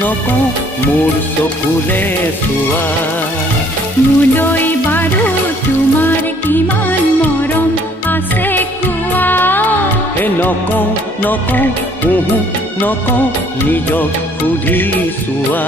নকওঁ মোৰ চকুৰে চোৱা মোলৈ বাৰু তোমাৰ কিমান মৰম আছে কোৱা হে নকওঁ নকওঁ নকওঁ নিজক সুধি চোৱা